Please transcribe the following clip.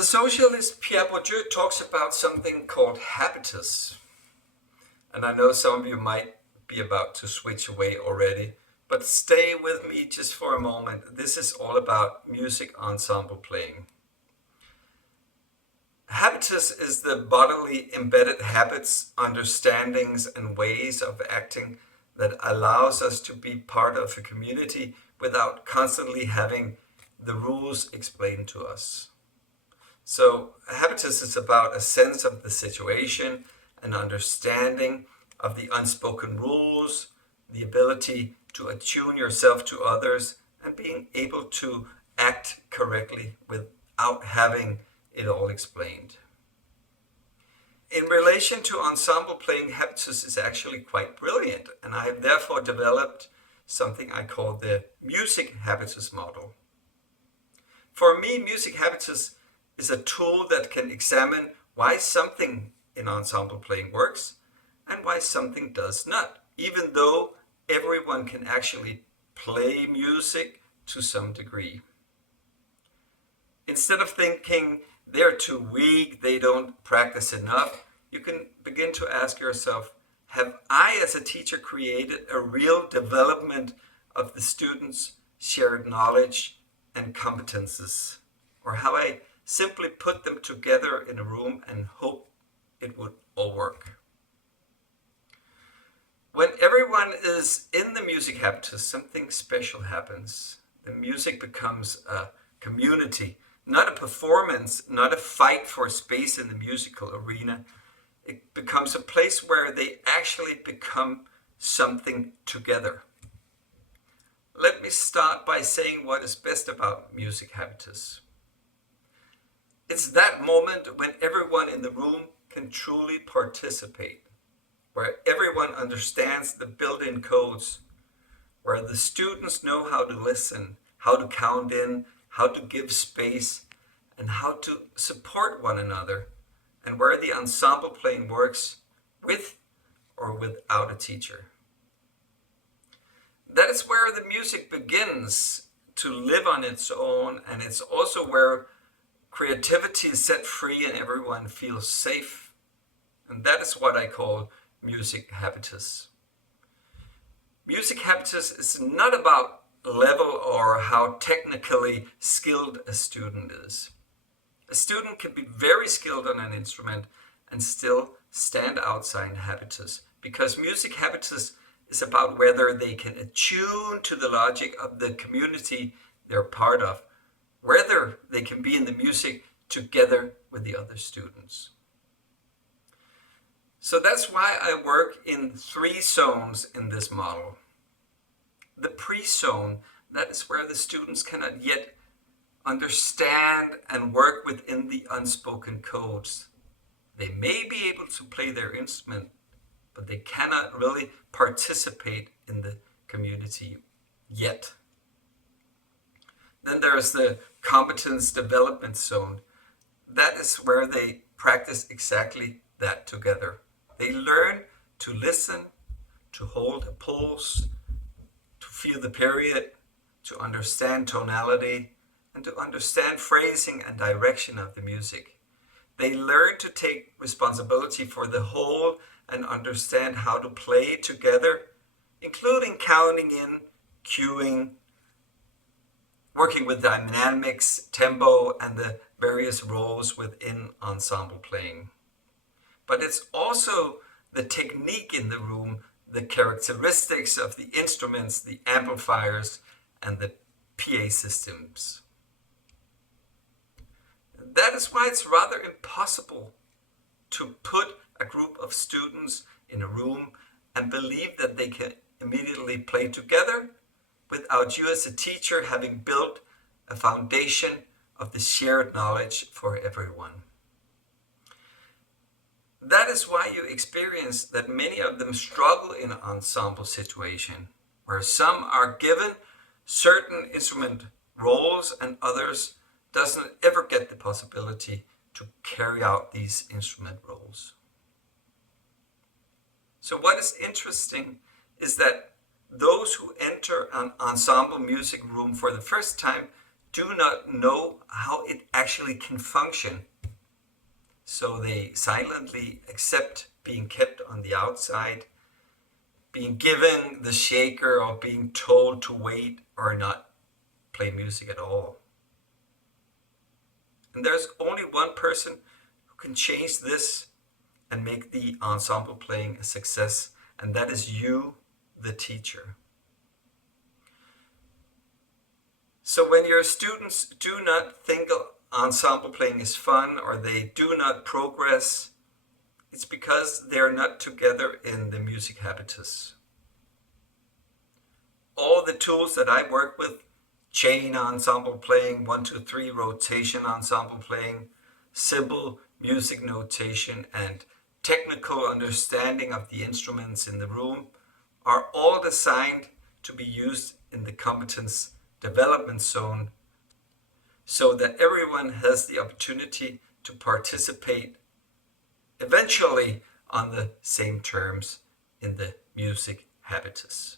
The socialist Pierre Bourdieu talks about something called habitus. And I know some of you might be about to switch away already, but stay with me just for a moment. This is all about music ensemble playing. Habitus is the bodily embedded habits, understandings, and ways of acting that allows us to be part of a community without constantly having the rules explained to us. So habitus is about a sense of the situation, an understanding of the unspoken rules, the ability to attune yourself to others, and being able to act correctly without having it all explained. In relation to ensemble playing, habitus is actually quite brilliant, and I have therefore developed something I call the MusicHabitus model. For me, MusicHabitus is a tool that can examine why something in ensemble playing works and why something does not, even though everyone can actually play music to some degree. Instead of thinking they're too weak, they don't practice enough, you can begin to ask yourself, have I as a teacher created a real development of the students' shared knowledge and competences? Or have I simply put them together in a room and hope it would all work? When everyone is in the MusicHabitus, something special happens. The music becomes a community, not a performance, not a fight for space in the musical arena. It becomes a place where they actually become something together. Let me start by saying what is best about MusicHabitus. It's that moment when everyone in the room can truly participate, where everyone understands the built-in codes, where the students know how to listen, how to count in, how to give space, and how to support one another, and where the ensemble playing works with or without a teacher. That is where the music begins to live on its own, and it's also where creativity is set free and everyone feels safe. And that is what I call MusicHabitus. MusicHabitus is not about level or how technically skilled a student is. A student can be very skilled on an instrument and still stand outside habitus, because MusicHabitus is about whether they can attune to the logic of the community they're part of, whether they can be in the music together with the other students. So that's why I work in 3 zones in this model. The pre-zone, that is where the students cannot yet understand and work within the unspoken codes. They may be able to play their instrument, but they cannot really participate in the community yet. Then there's the competence development zone. That is where they practice exactly that together. They learn to listen, to hold a pulse, to feel the period, to understand tonality, and to understand phrasing and direction of the music. They learn to take responsibility for the whole and understand how to play together, including counting in, cueing, working with dynamics, tempo, and the various roles within ensemble playing. But it's also the technique in the room, the characteristics of the instruments, the amplifiers, and the PA systems. That is why it's rather impossible to put a group of students in a room and believe that they can immediately play together without you as a teacher having built a foundation of the shared knowledge for everyone. That is why you experience that many of them struggle in an ensemble situation, where some are given certain instrument roles and others doesn't ever get the possibility to carry out these instrument roles. So what is interesting is that those who enter an ensemble music room for the first time do not know how it actually can function. So they silently accept being kept on the outside, being given the shaker, or being told to wait or not play music at all. And there's only one person who can change this and make the ensemble playing a success, and that is you, the teacher. So when your students do not think ensemble playing is fun, or they do not progress, it's because they're not together in the MusicHabitus. All the tools that I work with, chain ensemble playing, 1-2-3 rotation ensemble playing, simple music notation, and technical understanding of the instruments in the room, are all designed to be used in the competence development zone, so that everyone has the opportunity to participate eventually on the same terms in the MusicHabitus.